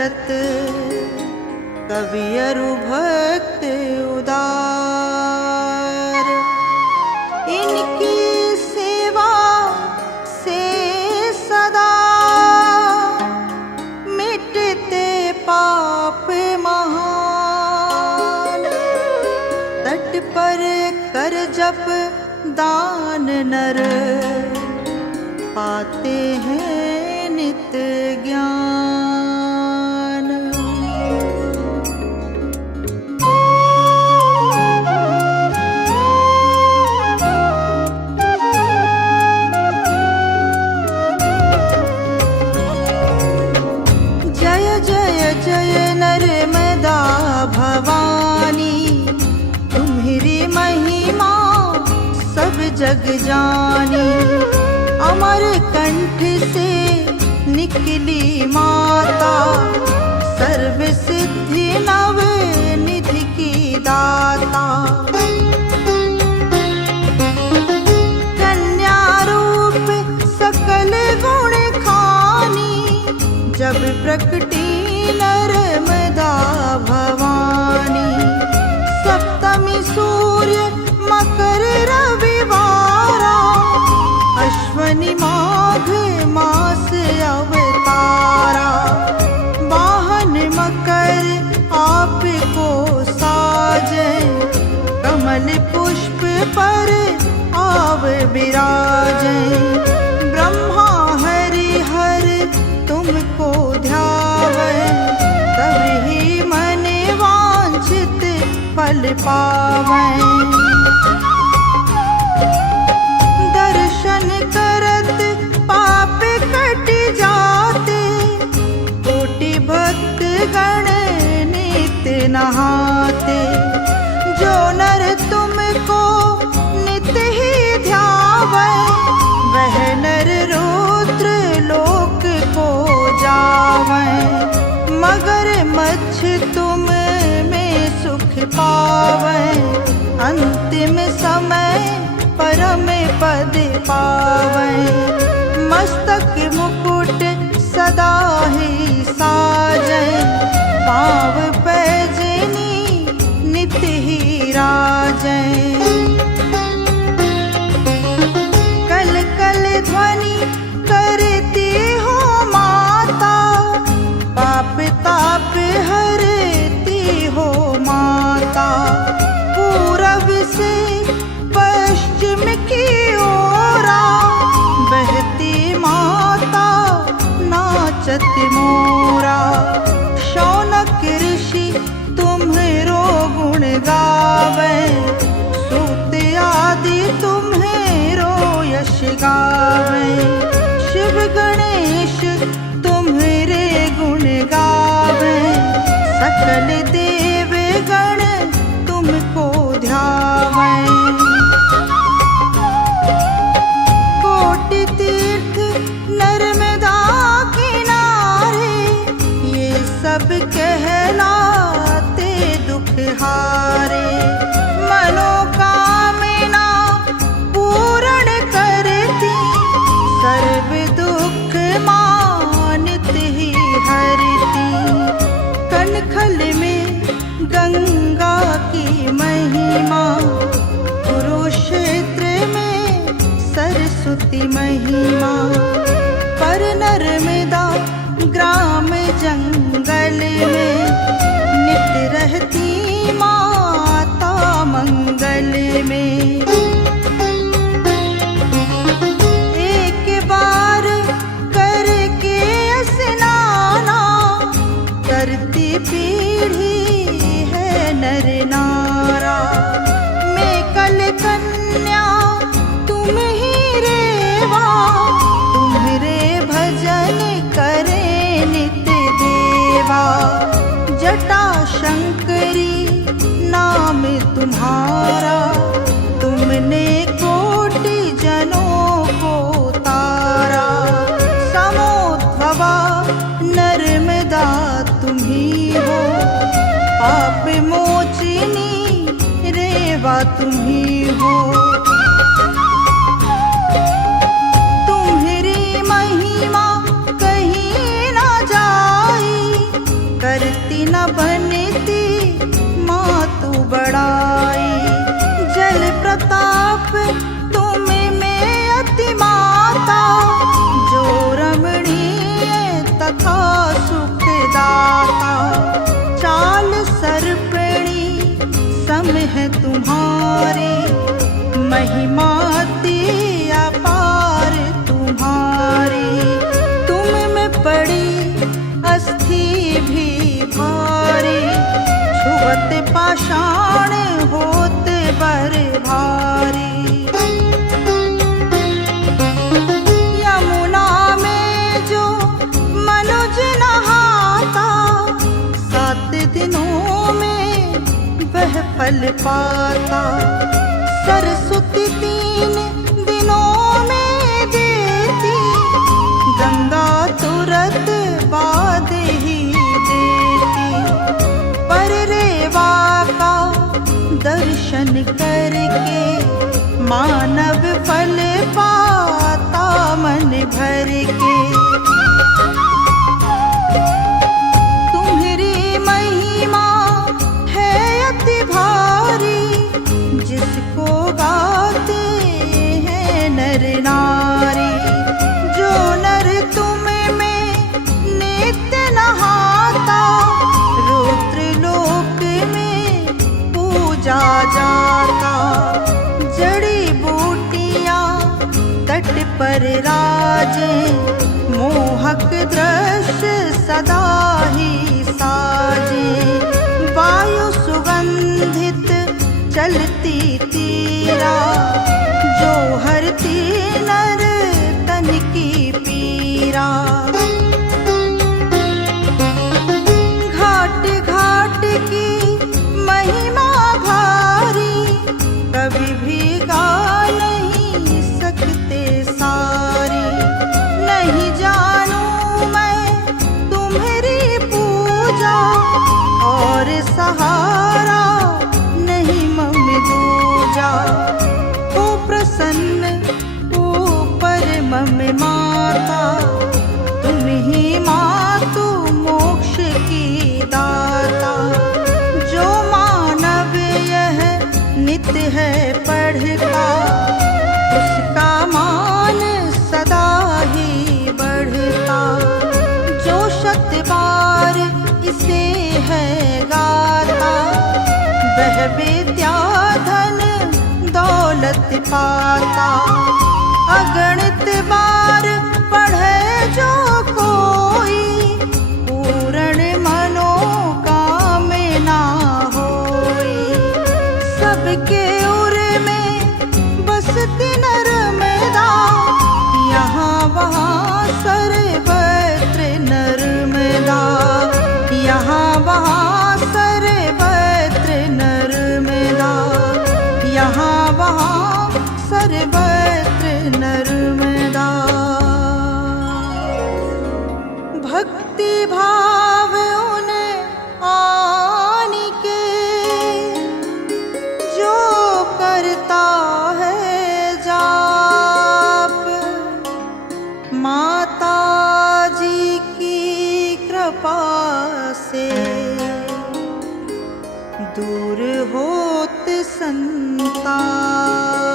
करत कवियरु भक्त उदार। इनकी सेवा से सदा मिटते पाप महान। तट पर कर जप दान नर पाते हैं नित ज्ञान। जय जय जय नर्मदा भवानी, तुम्हारी महिमा सब जग जानी। अमर कंठ से निकली माता, सर्व सिद्धि नव निधि की दाता। कन्या रूप सकल गुण खानी, जब प्रकटी नर्मदा भवानी। सप्तमी सूर्य मकर रविवारा, अश्वनी माघ मास अवतारा। वाहन मकर आपको साजे, कमल पुष्प पर आव विराजे। ब्रह्मा हरि हर तुमको ध्यावे, तभी मन वांछित फल पावे। दर्शन करत पाप कट जाते, कोटि भक्त गण नित नहाते। जो नर तुमको नित ही ध्यावे, वह नर रुद्र लोक को जावे। मगर मच्छ तुम में सुख पावे, अंतिम समय परम पद पावे। मस्तक मुकुट सदा ही साजे, पाव पैजनी नित ही राजे। कल कल ध्वनि करती हो माता, पाप ताप हरती हो माता। पूरब से पश्चिम की ओरा, बहती माता नाचत मोरा। शौनक ऋषि तुम्हारो गुण गावे, सूत आदि तुम्हारो यश गावे। शिव गणेश तुम्हारे गुण गावे, सकल देव गण तुमको ध्यावे। कोटि तीर्थ नर्मदा किनारे, ये सब कहलाते दुख हारे। मनोकामना पूर्ण करती, सर्व दुख मानित ही हरती। कनखल में गंगा की महिमा, कुरुक्षेत्र में सरस्वती महिमा। पर नर्मदा ग्राम जंगल में, नित रहती माता मंगल में। एक बार करके स्नाना, करती पीढ़ी है नर नारा। मैं कल कन्या तुम ही रेवा, तुम्हारे भजन करे नित देवा। जटा शंकरी नाम तुम्हारा, तुमने कोटि जनों को तारा। समोद्भवा नर्मदा तुम्ही हो, पाप मोचिनी रेवा तुम्ही हो। तुम्हारी महिमा कहीं ना जाई, महिमा अति अपार तुम्हारी। तुम में पड़ी अस्थि भी भारी, छुअत पाषाण होत बर भारी। यमुना में जो मनुज नहाता, 7 दिनों में वह फल पाता। सरस्वती 3 दिनों में देती, गंगा तुरत बाद ही देती। पर रेवा का दर्शन करके मानव फल पाता मन भर के। तुम्हारी महिमा है अति भारी, जिसको गाते हैं नर नारी। जो नर तुम में नित्य नहाता, रुद्र लोक में पूजा जाता। जड़ी बूटियां तट पर राजे, मोहक दृश्य सदा ही साजे। वायु सुगंधित चलती तीरा, जो हरती नर तन की पीरा। घाट घाट की महिमा भारी, कभी भी गा नहीं सकते सारी। नहीं जानू मैं तुम्हारी पूजा, और सहारा नहीं मम दूजा। हो प्रसन्न ऊपर मम माता, तुम ही मातु मोक्ष की दाता। जो मानव यह नित्य है पढ़ता, उसका मान सदा ही बढ़ता। जो 100 बार इसे है गाता, वह विद्या धन दौलत पाता। अगणित बार पढ़े जो कोई, पूर्ण मनोकामना होई। सबके उर में बसती नर्मदा, यहाँ वहाँ सर्वत्र नर्मदा। यहाँ वहाँ सर्वत्र नर्मदा, यहाँ वहाँ सर्वत्र नर्मदा। भक्ति भाव उन्हें आन के, जो करता है जाप। माता जी की कृपा से दूर होत संताप।